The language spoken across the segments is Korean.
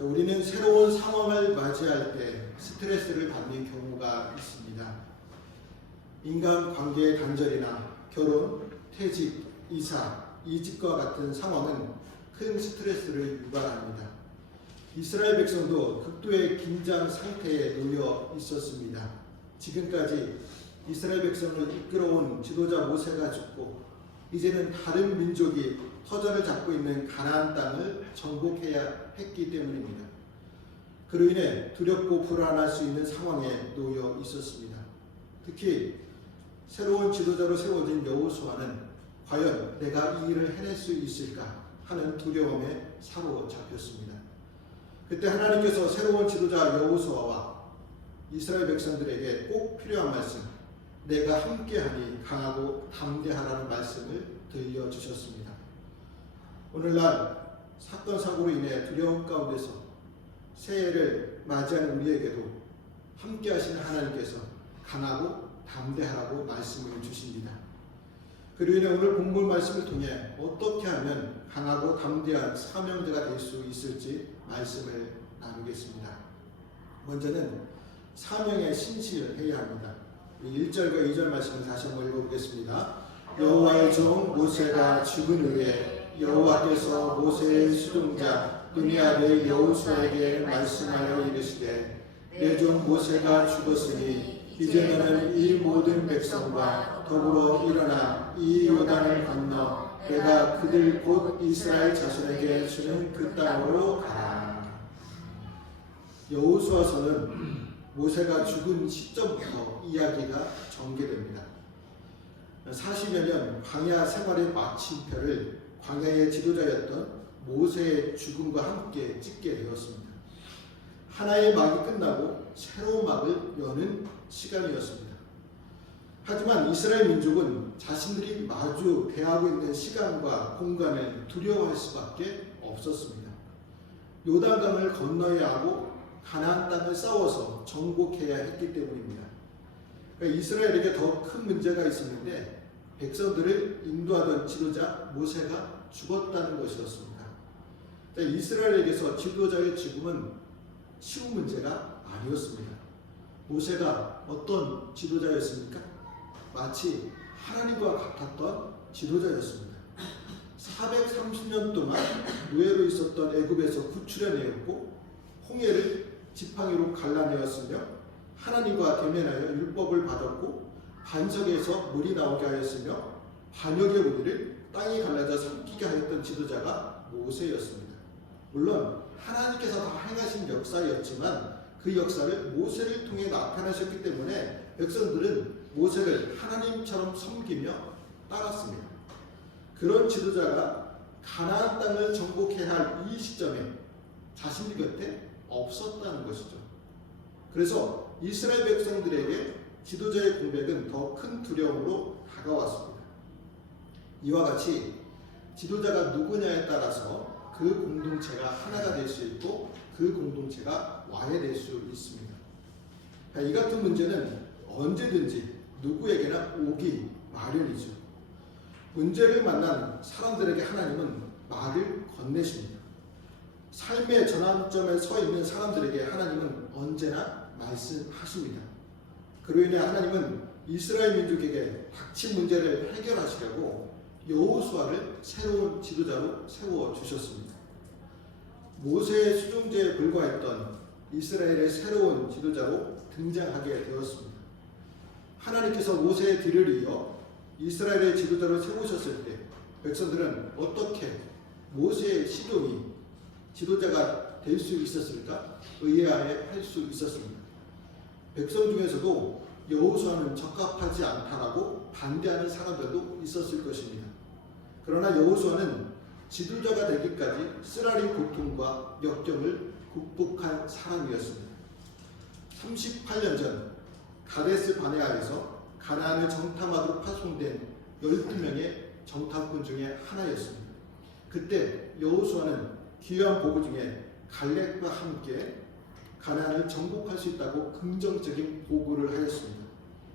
우리는 새로운 상황을 맞이할 때 스트레스를 받는 경우가 있습니다. 인간 관계의 단절이나 결혼, 퇴직, 이사, 이직과 같은 상황은 큰 스트레스를 유발합니다. 이스라엘 백성도 극도의 긴장 상태에 놓여 있었습니다. 지금까지 이스라엘 백성을 이끌어온 지도자 모세가 죽고 이제는 다른 민족이 터전을 잡고 있는 가나안 땅을 정복해야 했기 때문입니다. 그로 인해 두렵고 불안할 수 있는 상황에 놓여 있었습니다. 특히 새로운 지도자로 세워진 여호수아는 과연 내가 이 일을 해낼 수 있을까 하는 두려움에 사로잡혔습니다. 그때 하나님께서 새로운 지도자 여호수아와 이스라엘 백성들에게 꼭 필요한 말씀, 내가 함께하니 강하고 담대하라는 말씀을 들려주셨습니다. 오늘날 사건 사고로 인해 두려움 가운데서 새해를 맞이하는 우리에게도 함께하시는 하나님께서 강하고 담대하라고 말씀을 주십니다. 그리고 인해 오늘 본문 말씀을 통해 어떻게 하면 강하고 담대한 사명자가 될 수 있을지 말씀을 나누겠습니다. 먼저는 사명에 신실해야 합니다. 1절과 2절 말씀을 다시 한번 읽어보겠습니다. 여호와의 종 모세가 죽은 후에 여호와께서 모세의 수종자 눈의 아들 여호수아에게 말씀하여 이르시되 내 종 모세가 죽었으니 이제 너는 이 모든 백성과 더불어 일어나 이 요단을 건너 내가 그들 곧 이스라엘 자손에게 주는 그 땅으로 가라. 여호수아서는 모세가 죽은 시점부터 이야기가 전개됩니다. 40여 년 광야 생활의 마침표를 광야의 지도자였던 모세의 죽음과 함께 찍게 되었습니다. 하나의 막이 끝나고 새로운 막을 여는 시간이었습니다. 하지만 이스라엘 민족은 자신들이 마주 대하고 있는 시간과 공간을 두려워할 수밖에 없었습니다. 요단강을 건너야 하고 가나안 땅을 싸워서 정복해야 했기 때문입니다. 그러니까 이스라엘에게 더 큰 문제가 있었는데 백성들을 인도하던 지도자 모세가 죽었다는 것이었습니다. 이스라엘에게서 지도자의 죽음은 쉬운 문제가 아니었습니다. 모세가 어떤 지도자였습니까? 마치 하나님과 같았던 지도자였습니다. 430년 동안 노예로 있었던 애굽에서 구출해내었고 홍해를 지팡이로 갈라내었으며 하나님과 대면하여 율법을 받았고 반석에서 물이 나오게 하였으며 반역의 무리를 땅이 갈라져 삼키게 하였던 지도자가 모세였습니다. 물론 하나님께서 다 행하신 역사였지만 그 역사를 모세를 통해 나타나셨기 때문에 백성들은 모세를 하나님처럼 섬기며 따랐습니다. 그런 지도자가 가나안 땅을 정복해야 할 이 시점에 자신들 곁에 없었다는 것이죠. 그래서 이스라엘 백성들에게 지도자의 공백은 더 큰 두려움으로 다가왔습니다. 이와 같이 지도자가 누구냐에 따라서 그 공동체가 하나가 될 수 있고 그 공동체가 와해될 수 있습니다. 이 같은 문제는 언제든지 누구에게나 오기 마련이죠. 문제를 만난 사람들에게 하나님은 말을 건네십니다. 삶의 전환점에 서 있는 사람들에게 하나님은 언제나 말씀하십니다. 그로 인해 하나님은 이스라엘 민족에게 닥친 문제를 해결하시려고 여호수아를 새로운 지도자로 세워주셨습니다. 모세의 수종제에 불과했던 이스라엘의 새로운 지도자로 등장하게 되었습니다. 하나님께서 모세의 뒤를 이어 이스라엘의 지도자로 세우셨을 때 백성들은 어떻게 모세의 시종이 지도자가 될 수 있었을까? 의아해할 수 있었습니다. 백성 중에서도 여호수아는 적합하지 않다라고 반대하는 사람들도 있었을 것입니다. 그러나 여호수아는 지도자가 되기까지 쓰라린 고통과 역경을 극복한 사람이었습니다. 38년 전 가데스 바네아에서 가나안을 정탐하러 파송된 12명의 정탐꾼 중에 하나였습니다. 그때 여호수아는 귀한 보고 중에 갈렙과 함께 가나안을 정복할 수 있다고 긍정적인 보고를 하였습니다.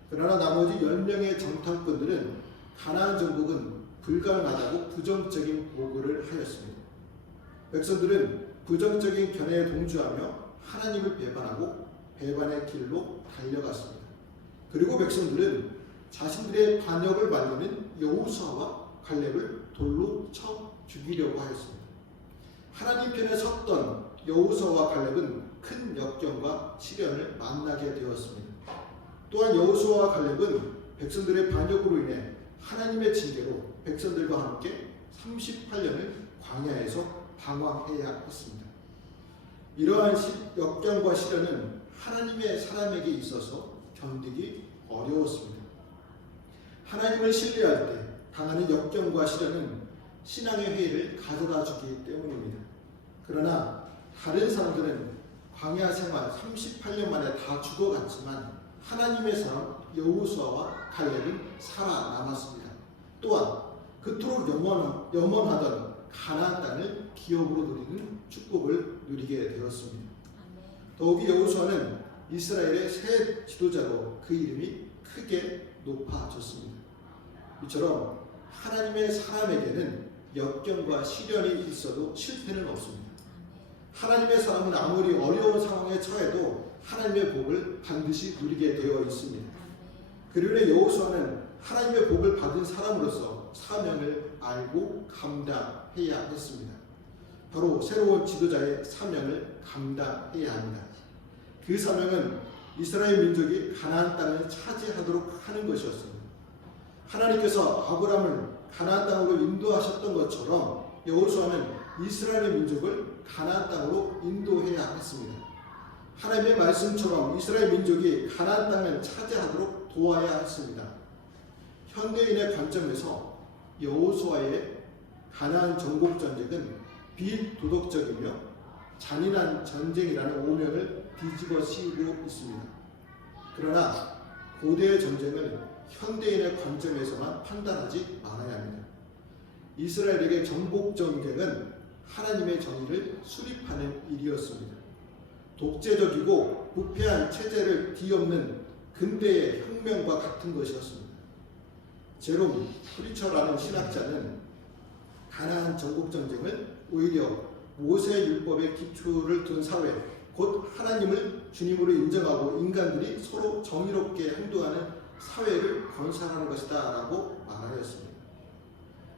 그러나 나머지 10명의 정탐꾼들은 가나안 정복은 불가능하다고 부정적인 보고를 하였습니다. 백성들은 부정적인 견해에 동조하며 하나님을 배반하고 배반의 길로 달려갔습니다. 그리고 백성들은 자신들의 반역을 말리는 여호수아와 갈렙을 돌로 쳐 죽이려고 하였습니다. 하나님 편에 섰던 여호수아와 갈렙은 큰 역경과 시련을 만나게 되었습니다. 또한 여호수아와 갈렙은 백성들의 반역으로 인해 하나님의 징계로 백성들과 함께 38년을 광야에서 방황해야 했습니다. 이러한 역경과 시련은 하나님의 사람에게 있어서 견디기 어려웠습니다. 하나님을 신뢰할 때 당하는 역경과 시련은 신앙의 회의를 가져다 주기 때문입니다. 그러나 다른 사람들은 광야 생활 38년 만에 다 죽어갔지만 하나님의 사람 여호수아와 갈렙은 살아남았습니다. 또한 그토록 염원하던 가나안 땅을 기업으로 누리는 축복을 누리게 되었습니다. 더욱이 여호수아는 이스라엘의 새 지도자로 그 이름이 크게 높아졌습니다. 이처럼 하나님의 사람에게는 역경과 시련이 있어도 실패는 없습니다. 하나님의 사람은 아무리 어려운 상황에 처해도 하나님의 복을 반드시 누리게 되어 있습니다. 그리고 여호수아는 하나님의 복을 받은 사람으로서 사명을 알고 감당해야 했습니다. 바로 새로운 지도자의 사명을 감당해야 합니다. 그 사명은 이스라엘 민족이 가나안 땅을 차지하도록 하는 것이었습니다. 하나님께서 아브라함을 가나안 땅으로 인도하셨던 것처럼 여호수아는 이스라엘 민족을 가나안 땅으로 인도해야 했습니다. 하나님의 말씀처럼 이스라엘 민족이 가나안 땅을 차지하도록 도와야 했습니다. 현대인의 관점에서 여호수아의 가나안 정복 전쟁은 비도덕적이며 잔인한 전쟁이라는 오명을 뒤집어 씌우고 있습니다. 그러나 고대의 전쟁을 현대인의 관점에서만 판단하지 말아야 합니다. 이스라엘에게 정복 전쟁은 하나님의 정의를 수립하는 일이었습니다. 독재적이고 부패한 체제를 뒤엎는 근대의 혁명과 같은 것이었습니다. 제롬 프리처라는 신학자는 가나안 정복 전쟁을 오히려 모세 율법의 기초를 둔 사회, 곧 하나님을 주님으로 인정하고 인간들이 서로 정의롭게 행동하는 사회를 건설하는 것이다 라고 말하였습니다.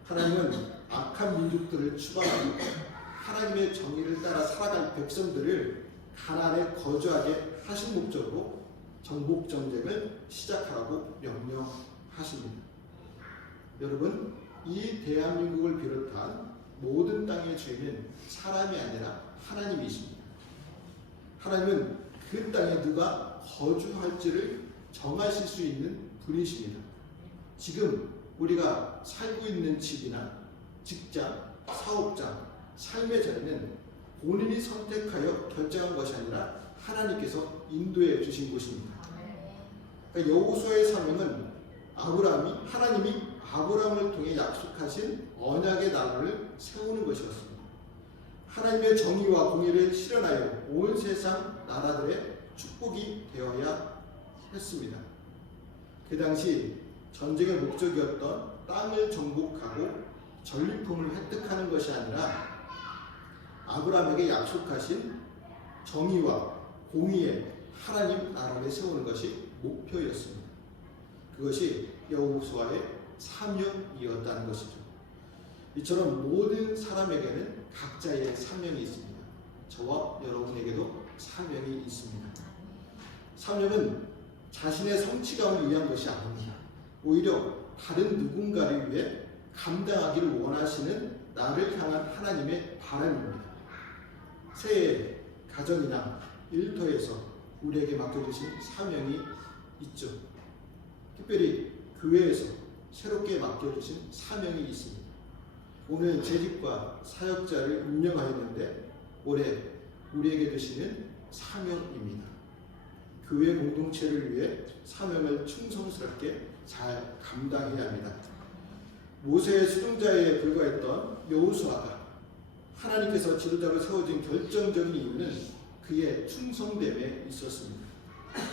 하나님은 악한 민족들을 추방하고 하나님의 정의를 따라 살아갈 백성들을 가나안에 거주하게 하신 목적으로 정복 전쟁을 시작하라고 명령하십니다. 여러분, 이 대한민국을 비롯한 모든 땅의 주인은 사람이 아니라 하나님이십니다. 하나님은 그 땅에 누가 거주할지를 정하실 수 있는 분이십니다. 지금 우리가 살고 있는 집이나 직장, 사업장, 삶의 자리는 본인이 선택하여 결정한 것이 아니라 하나님께서 인도해 주신 곳입니다. 그러니까 여호수아의 사명은 하나님이 아브라함을 통해 약속하신 언약의 나라를 세우는 것이었습니다. 하나님의 정의와 공의를 실현하여 온 세상 나라들의 축복이 되어야 했습니다. 그 당시 전쟁의 목적이었던 땅을 정복하고 전리품을 획득하는 것이 아니라 아브라함에게 약속하신 정의와 공의의 하나님 나라를 세우는 것이 목표였습니다. 그것이 여호수아의 사명이었다는 것이죠. 이처럼 모든 사람에게는 각자의 사명이 있습니다. 저와 여러분에게도 사명이 있습니다. 사명은 자신의 성취감을 위한 것이 아닙니다. 오히려 다른 누군가를 위해 감당하기를 원하시는 나를 향한 하나님의 바람입니다. 새해 가정이나 일터에서 우리에게 맡겨주신 사명이 있죠. 특별히 교회에서 새롭게 맡겨주신 사명이 있습니다. 오늘 재직과 사역자를 임명하였는데 올해 우리에게 주시는 사명입니다. 교회 공동체를 위해 사명을 충성스럽게 잘 감당해야 합니다. 모세의 수종자에 불과했던 여호수아가 하나님께서 지도자로 세워진 결정적인 이유는 그의 충성됨에 있었습니다.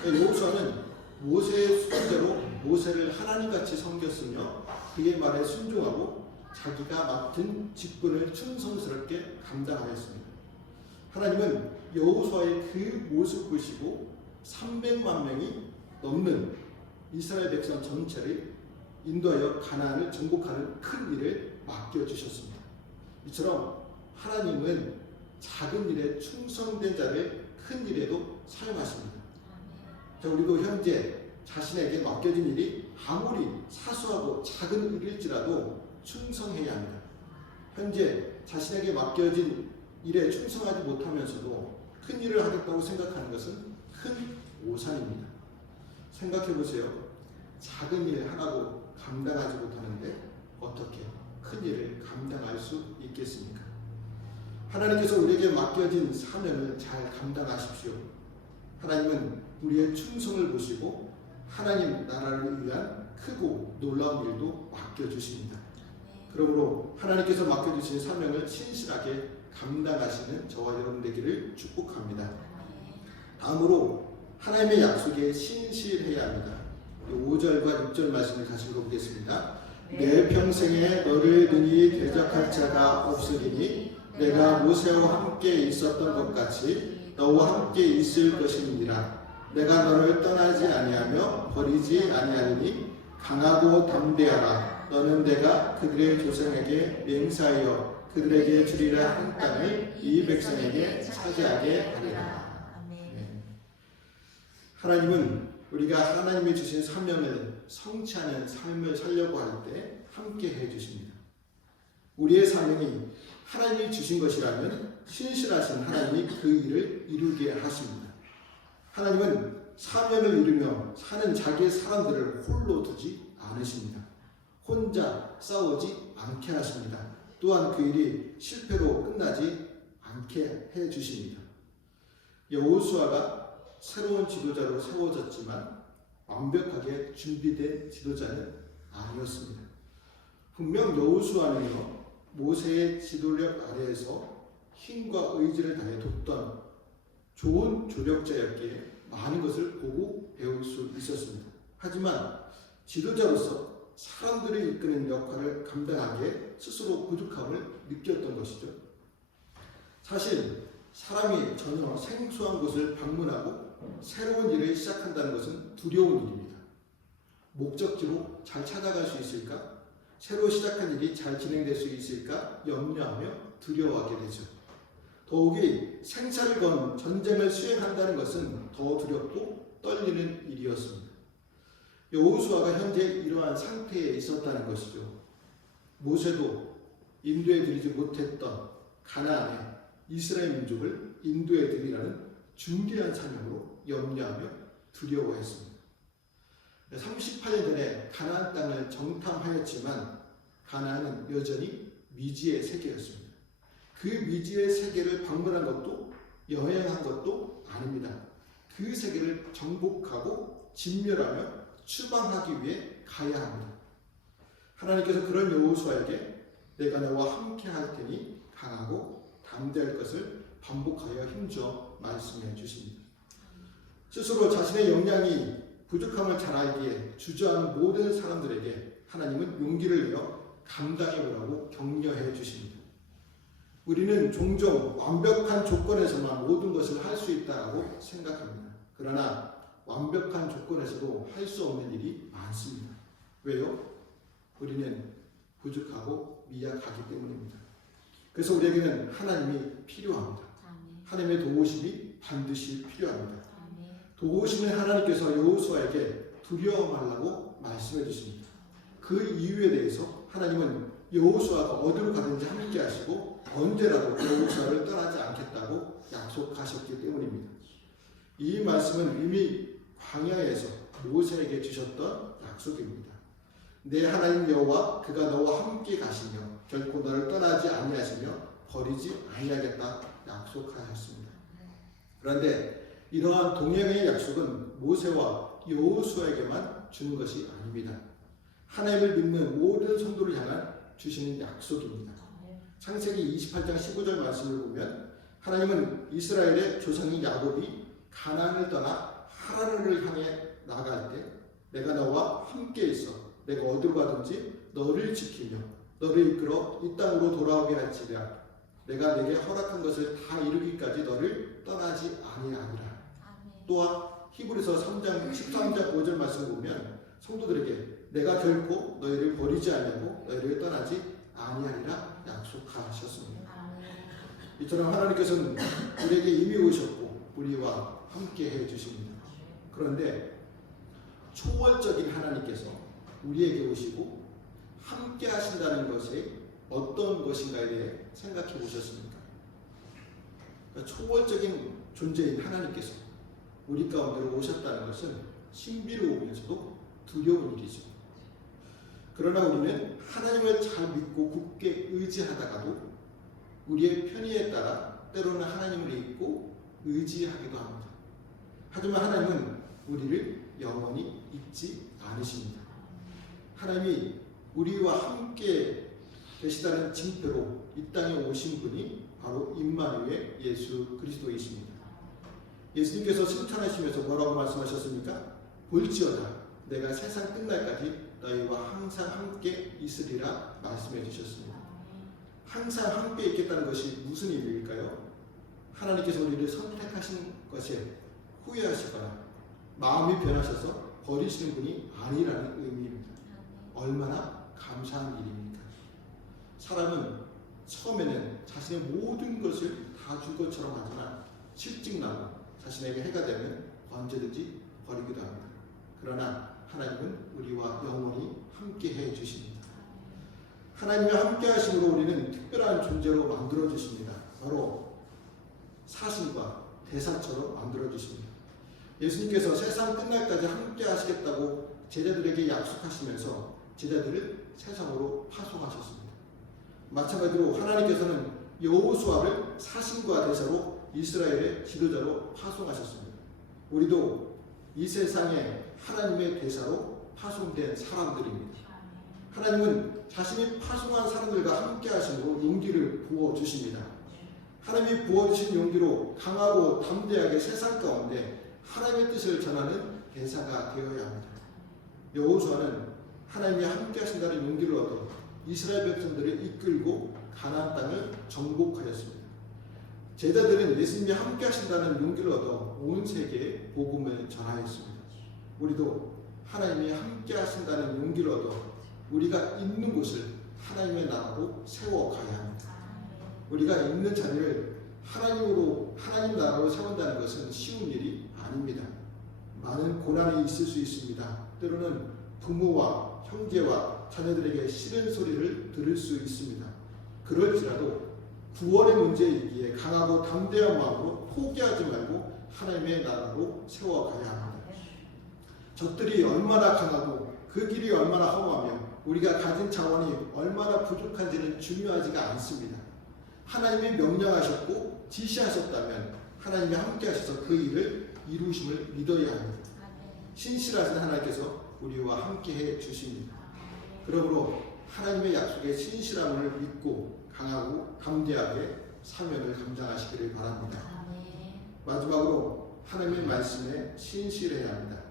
여호수아는 모세의 수종자로 모세를 하나님같이 섬겼으며 그의 말에 순종하고 자기가 맡은 직분을 충성스럽게 감당하였습니다. 하나님은 여호수아의 그 모습 보시고 300만 명이 넘는 이스라엘 백성 전체를 인도하여 가나안을 정복하는 큰 일을 맡겨주셨습니다. 이처럼 하나님은 작은 일에 충성된 자를 큰 일에도 사용하십니다. 자, 우리도 현재 자신에게 맡겨진 일이 아무리 사소하고 작은 일일지라도 충성해야 합니다. 현재 자신에게 맡겨진 일에 충성하지 못하면서도 큰 일을 하겠다고 생각하는 것은 큰 오산입니다. 생각해 보세요. 작은 일 하나도 감당하지 못하는데 어떻게 큰 일을 감당할 수 있겠습니까? 하나님께서 우리에게 맡겨진 사명을 잘 감당하십시오. 하나님은 우리의 충성을 보시고 하나님 나라를 위한 크고 놀라운 일도 맡겨주십니다. 그러므로 하나님께서 맡겨주신 사명을 신실하게 감당하시는 저와 여러분 되기를 축복합니다. 다음으로 하나님의 약속에 신실해야 합니다. 5절과 6절 말씀을 다시 읽어보겠습니다. 내 평생에 너를 능히 대적할 자가 없으리니 내가 모세와 함께 있었던 것 같이 너와 함께 있을 것이니라. 내가 너를 떠나지 아니하며 버리지 아니하리니 강하고 담대하라. 너는 내가 그들의 조상에게 맹세하여 그들에게 주리라 한 땅을 이 백성에게 차지하게 하리라. 네. 하나님은 우리가 하나님이 주신 사명을 성취하는 삶을 살려고 할 때 함께 해주십니다. 우리의 사명이 하나님이 주신 것이라면 신실하신 하나님이 그 일을 이루게 하십니다. 하나님은 사명을 이루며 사는 자기의 사람들을 홀로 두지 않으십니다. 혼자 싸우지 않게 하십니다. 또한 그 일이 실패로 끝나지 않게 해주십니다. 여호수아가 새로운 지도자로 세워졌지만 완벽하게 준비된 지도자는 아니었습니다. 분명 여호수아는요, 모세의 지도력 아래에서 힘과 의지를 다해 돕던 좋은 조력자였기에 많은 것을 보고 배울 수 있었습니다. 하지만 지도자로서 사람들을 이끄는 역할을 감당하기에 스스로 부족함을 느꼈던 것이죠. 사실 사람이 전혀 생소한 곳을 방문하고 새로운 일을 시작한다는 것은 두려운 일입니다. 목적지로 잘 찾아갈 수 있을까? 새로 시작한 일이 잘 진행될 수 있을까? 염려하며 두려워하게 되죠. 더욱이 생사를 건 전쟁을 수행한다는 것은 더 두렵고 떨리는 일이었습니다. 여호수아가 현재 이러한 상태에 있었다는 것이죠. 모세도 인도해 드리지 못했던 가나안의 이스라엘 민족을 인도해 드리라는 중대한 사명으로 염려하며 두려워했습니다. 38년 전에 가나안 땅을 정탐하였지만 가나안은 여전히 미지의 세계였습니다. 그 미지의 세계를 방문한 것도 여행한 것도 아닙니다. 그 세계를 정복하고 진멸하며 추방하기 위해 가야 합니다. 하나님께서 그런 여호수아에게 내가 너와 함께 할 테니 강하고 담대할 것을 반복하여 힘주어 말씀해 주십니다. 스스로 자신의 역량이 부족함을 잘 알기에 주저하는 모든 사람들에게 하나님은 용기를 내어 감당해보라고 격려해 주십니다. 우리는 종종 완벽한 조건에서만 모든 것을 할 수 있다고 생각합니다. 그러나 완벽한 조건에서도 할 수 없는 일이 많습니다. 왜요? 우리는 부족하고 미약하기 때문입니다. 그래서 우리에게는 하나님이 필요합니다. 하나님의 도우심이 반드시 필요합니다. 도우시는 하나님께서 여호수아에게 두려워 말라고 말씀해 주십니다. 그 이유에 대해서 하나님은 여호수아가 어디로 가든지 함께 하시고 언제라도 여호수아를 떠나지 않겠다고 약속하셨기 때문입니다. 이 말씀은 이미 광야에서 모세에게 주셨던 약속입니다. 내 하나님 여호와 그가 너와 함께 가시며 결코 너를 떠나지 아니하시며 버리지 아니하겠다 약속하셨습니다. 그런데 이러한 동행의 약속은 모세와 여호수아에게만 주는 것이 아닙니다. 하나님을 믿는 모든 성도를 향한 주시는 약속입니다. 창세기 28장 15절 말씀을 보면 하나님은 이스라엘의 조상인 야곱이 가나안을 떠나 하란을 향해 나갈 때 내가 너와 함께 있어 내가 어디로 가든지 너를 지키며 너를 이끌어 이 땅으로 돌아오게 할지라 내가 내게 허락한 것을 다 이루기까지 너를 떠나지 아니하리라. 또한 히브리서 3장 13장 5절 말씀을 보면 성도들에게 내가 결코 너희를 버리지 아니하고 너희를 떠나지 아니하리라 약속하셨습니다. 이처럼 하나님께서는 우리에게 이미 오셨고 우리와 함께 해주십니다. 그런데 초월적인 하나님께서 우리에게 오시고 함께 하신다는 것이 어떤 것인가에 대해 생각해 보셨습니까? 그러니까 초월적인 존재인 하나님께서 우리 가운데로 오셨다는 것은 신비로우면서도 두려운 일이죠. 그러나 우리는 하나님을 잘 믿고 굳게 의지하다가도 우리의 편의에 따라 때로는 하나님을 잊고 의지하기도 합니다. 하지만 하나님은 우리를 영원히 잊지 않으십니다. 하나님이 우리와 함께 계시다는 징표로 이 땅에 오신 분이 바로 임마누엘 예수 그리스도이십니다. 예수님께서 승천하시면서 뭐라고 말씀하셨습니까? 볼지어다 내가 세상 끝날까지 너희와 항상 함께 있으리라 말씀해 주셨습니다. 항상 함께 있겠다는 것이 무슨 의미일까요? 하나님께서 우리를 선택하신 것에 후회하시거나 마음이 변하셔서 버리시는 분이 아니라는 의미입니다. 얼마나 감사한 일입니까? 사람은 처음에는 자신의 모든 것을 다 줄 것처럼 하지만 실직나고 자신에게 해가 되면 언제든지 버리기도 합니다. 그러나 하나님은 우리와 영원히 함께 해 주십니다. 하나님과 함께 하심으로 우리는 특별한 존재로 만들어 주십니다. 바로 사신과 대사처럼 만들어 주십니다. 예수님께서 세상 끝날까지 함께 하시겠다고 제자들에게 약속하시면서 제자들을 세상으로 파송하셨습니다. 마찬가지로 하나님께서는 여호수아를 사신과 대사로 이스라엘의 지도자로 파송하셨습니다. 우리도 이 세상에 하나님의 대사로 파송된 사람들입니다. 하나님은 자신이 파송한 사람들과 함께 하심으로 용기를 부어주십니다. 하나님이 부어주신 용기로 강하고 담대하게 세상 가운데 하나님의 뜻을 전하는 대사가 되어야 합니다. 여호수아는 하나님이 함께 하신다는 용기를 얻어 이스라엘 백성들을 이끌고 가나안 땅을 정복하였습니다. 제자들은 예수님이 함께 하신다는 용기를 얻어 온 세계에 복음을 전하였습니다. 우리도 하나님이 함께 하신다는 용기를 얻어 우리가 있는 곳을 하나님의 나라로 세워가야 합니다. 우리가 있는 자리를 하나님 나라로 세운다는 것은 쉬운 일이 아닙니다. 많은 고난이 있을 수 있습니다. 때로는 부모와 형제와 자녀들에게 싫은 소리를 들을 수 있습니다. 그럴지라도 구원의 문제이기에 강하고 담대한 마음으로 포기하지 말고 하나님의 나라로 세워가야 합니다. 적들이 얼마나 강하고 그 길이 얼마나 험하며 우리가 가진 자원이 얼마나 부족한지는 중요하지가 않습니다. 하나님이 명령하셨고 지시하셨다면 하나님이 함께 하셔서 그 일을 이루심을 믿어야 합니다. 신실하신 하나님께서 우리와 함께 해 주십니다. 그러므로 하나님의 약속에 신실함을 믿고 강하고 담대하게 사명을 감당하시기를 바랍니다. 마지막으로 하나님의 말씀에 신실해야 합니다.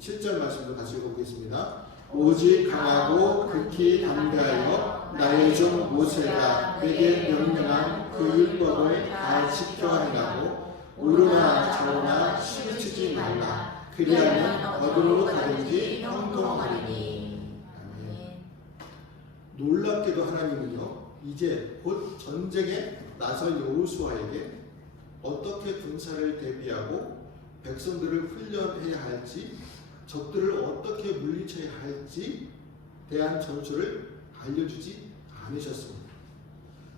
7절 말씀도 같이 읽어보겠습니다. 오직 강하고 극히 담대하여 나의 종 모세가 내게 명령한 그 율법을 다 지켜 행하고 오르나 좌우나 치우치지 말라. 그리하면 어디로 가든지 형통하리니. 놀랍게도 하나님은요 이제 곧 전쟁에 나설 여호수아에게 어떻게 군사를 대비하고 백성들을 훈련해야 할지 적들을 어떻게 물리쳐야 할지 대한 전술을 알려주지 않으셨습니다.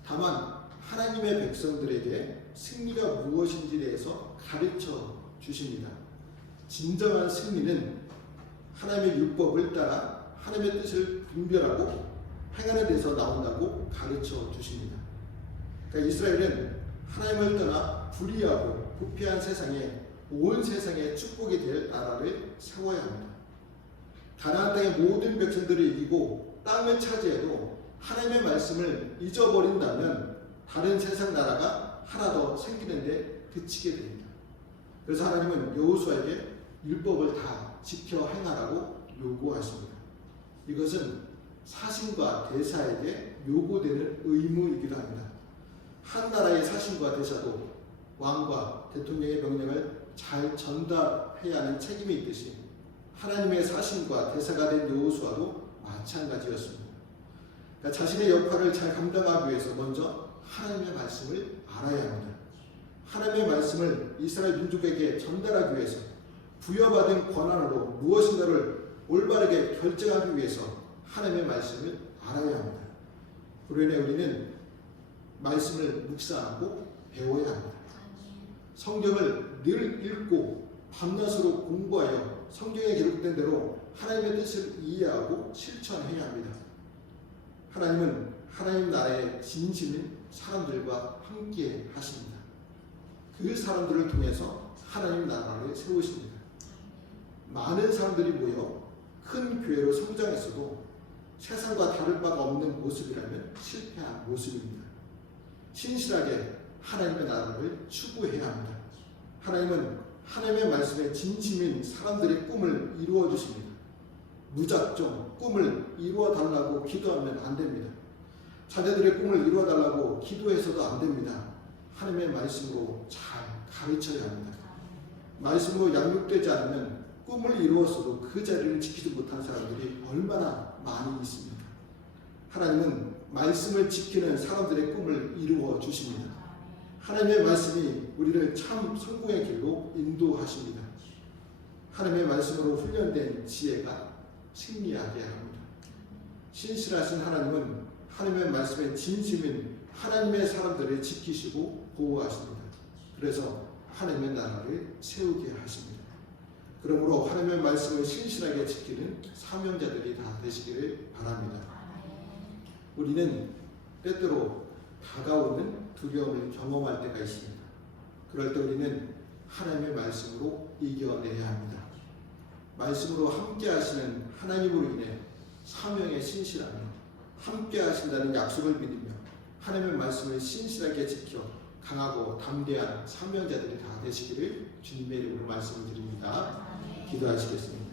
다만 하나님의 백성들에게 승리가 무엇인지에 대해서 가르쳐 주십니다. 진정한 승리는 하나님의 율법을 따라 하나님의 뜻을 분별하고 행하는 데서 나온다고 가르쳐 주십니다. 그러니까 이스라엘은 하나님을 떠나 불의하고 부패한 세상에 온 세상의 축복이 될 나라를 세워야 합니다. 가나안 땅의 모든 백성들을 이기고 땅을 차지해도 하나님의 말씀을 잊어버린다면 다른 세상 나라가 하나 더 생기는데 그치게 됩니다. 그래서 하나님은 여호수아에게 율법을 다 지켜 행하라고 요구하십니다. 이것은 사신과 대사에게 요구되는 의무이기도 합니다. 한 나라의 사신과 대사도 왕과 대통령의 명령을 잘 전달해야 하는 책임이 있듯이 하나님의 사신과 대사가 된 여호수아도 마찬가지였습니다. 그러니까 자신의 역할을 잘 감당하기 위해서 먼저 하나님의 말씀을 알아야 합니다. 하나님의 말씀을 이스라엘 민족에게 전달하기 위해서 부여받은 권한으로 무엇인가를 올바르게 결정하기 위해서 하나님의 말씀을 알아야 합니다. 그로 인해 우리는 말씀을 묵상하고 배워야 합니다. 성경을 늘 읽고 밤낮으로 공부하여 성경에 기록된 대로 하나님의 뜻을 이해하고 실천해야 합니다. 하나님은 하나님 나라의 진심인 사람들과 함께 하십니다. 그 사람들을 통해서 하나님 나라를 세우십니다. 많은 사람들이 모여 큰 교회로 성장했어도 세상과 다를 바가 없는 모습이라면 실패한 모습입니다. 신실하게 하나님의 나라를 추구해야 합니다. 하나님은 하나님의 말씀에 진심인 사람들의 꿈을 이루어 주십니다. 무작정 꿈을 이루어 달라고 기도하면 안 됩니다. 자녀들의 꿈을 이루어 달라고 기도해서도 안 됩니다. 하나님의 말씀으로 잘 가르쳐야 합니다. 말씀으로 양육되지 않으면 꿈을 이루었어도 그 자리를 지키지 못한 사람들이 얼마나 많이 있습니까? 하나님은 말씀을 지키는 사람들의 꿈을 이루어 주십니다. 하나님의 말씀이 우리를 참 성공의 길로 인도하십니다. 하나님의 말씀으로 훈련된 지혜가 승리하게 합니다. 신실하신 하나님은 하나님의 말씀의 진심인 하나님의 사람들을 지키시고 보호하십니다. 그래서 하나님의 나라를 세우게 하십니다. 그러므로 하나님의 말씀을 신실하게 지키는 사명자들이 다 되시기를 바랍니다. 우리는 때때로 다가오는 두려움을 경험할 때가 있습니다. 그럴 때 우리는 하나님의 말씀으로 이겨내야 합니다. 말씀으로 함께 하시는 하나님으로 인해 사명에 신실하며 함께 하신다는 약속을 믿으며 하나님의 말씀을 신실하게 지켜 강하고 담대한 사명자들이 다 되시기를 주님의 이름으로 말씀을 드립니다. 기도하시겠습니다.